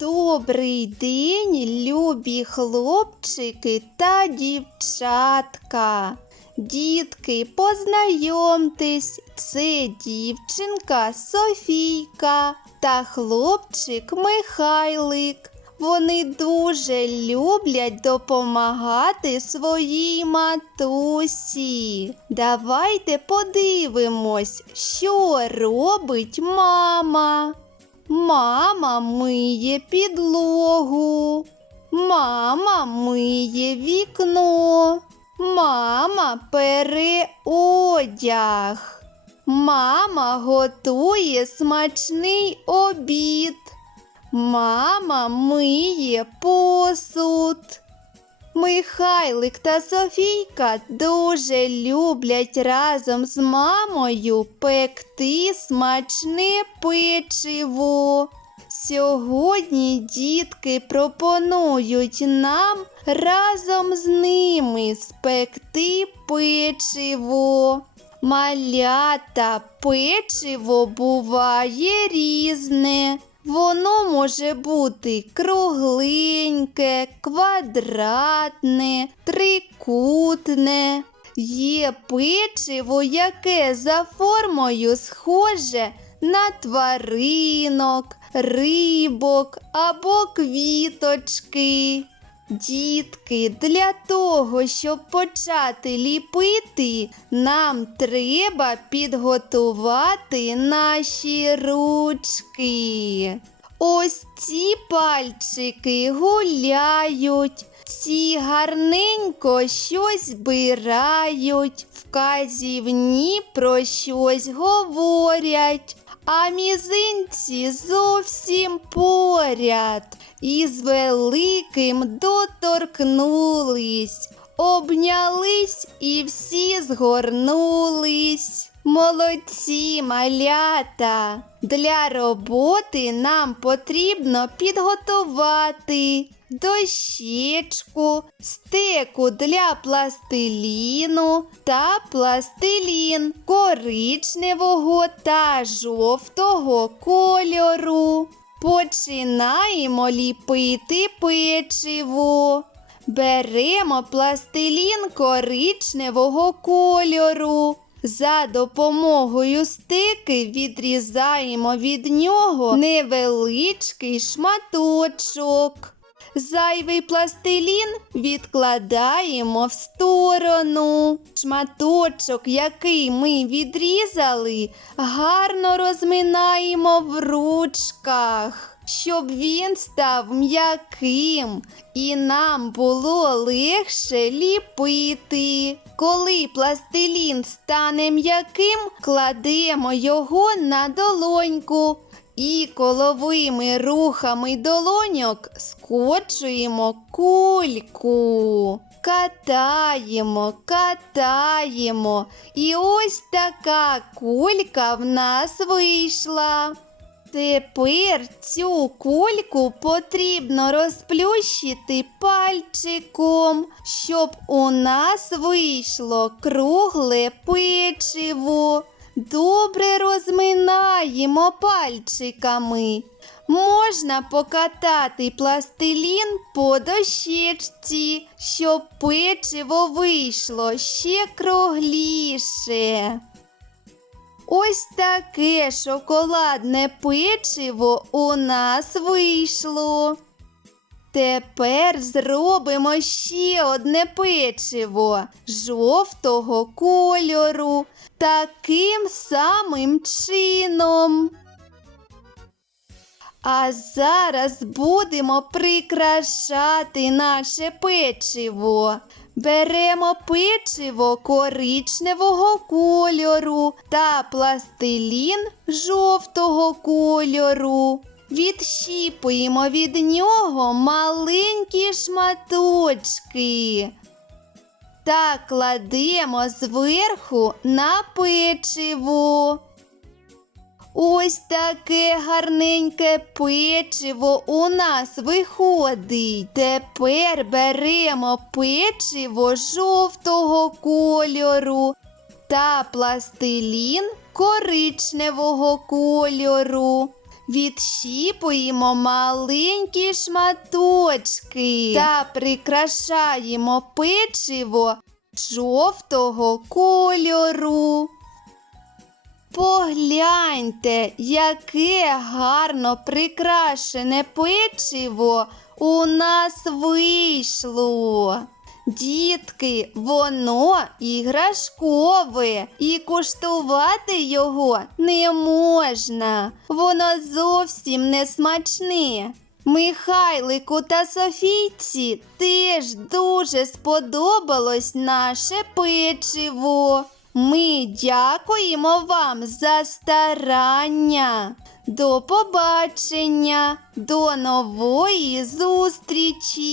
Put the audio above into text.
Добрий день, любі хлопчики та дівчатка. Дітки, познайомтесь, це дівчинка Софійка та хлопчик Михайлик. Вони дуже люблять допомагати своїй матусі. Давайте подивимось, що робить мама. Мама миє підлогу. Мама миє вікно. Мама пере одяг. Мама готує смачний обід. Мама миє посуд. Михайлик та Софійка дуже люблять разом з мамою пекти смачне печиво. Сьогодні дітки пропонують нам разом з ними спекти печиво. Малята печиво буває різне. Воно може бути кругленьке, квадратне, трикутне. Є печиво, яке за формою схоже на тваринок, рибок або квіточки. Дітки, для того, щоб почати ліпити, нам треба підготувати наші ручки. Ось ці пальчики гуляють, ці гарненько щось збирають, вказівні про щось говорять, а мізинці зовсім поряд. Із великим доторкнулись, обнялись і всі згорнулись. Молодці малята! Для роботи нам потрібно підготувати дощечку, стеку для пластиліну та пластилін коричневого та жовтого кольору. Починаємо ліпити печиво. Беремо пластилін коричневого кольору. За допомогою стики відрізаємо від нього невеличкий шматочок. Зайвий пластилін відкладаємо в сторону. Шматочок, який ми відрізали, гарно розминаємо в ручках, щоб він став м'яким і нам було легше ліпити. Коли пластилін стане м'яким, кладемо його на долоньку. І коловими рухами долоньок скочуємо кульку. Катаємо, катаємо. І ось така кулька в нас вийшла. Тепер цю кульку потрібно розплющити пальчиком, щоб у нас вийшло кругле печиво. Добре розминаємо пальчиками. Можна покатати пластилін по дощечці, щоб печиво вийшло ще кругліше. Ось таке шоколадне печиво у нас вийшло. Тепер зробимо ще одне печиво жовтого кольору таким самим чином. А зараз будемо прикрашати наше печиво. Беремо печиво коричневого кольору та пластилін жовтого кольору. Відщіпуємо від нього маленькі шматочки та кладемо зверху на печиво. Ось таке гарненьке печиво у нас виходить. Тепер беремо печиво жовтого кольору та пластилін коричневого кольору. Відщіпуємо маленькі шматочки та прикрашаємо печиво жовтого кольору. Погляньте, яке гарно прикрашене печиво у нас вийшло. Дітки, воно іграшкове, і куштувати його не можна. Воно зовсім не смачне. Михайлику та Софійці теж дуже сподобалось наше печиво. Ми дякуємо вам за старання. До побачення, до нової зустрічі!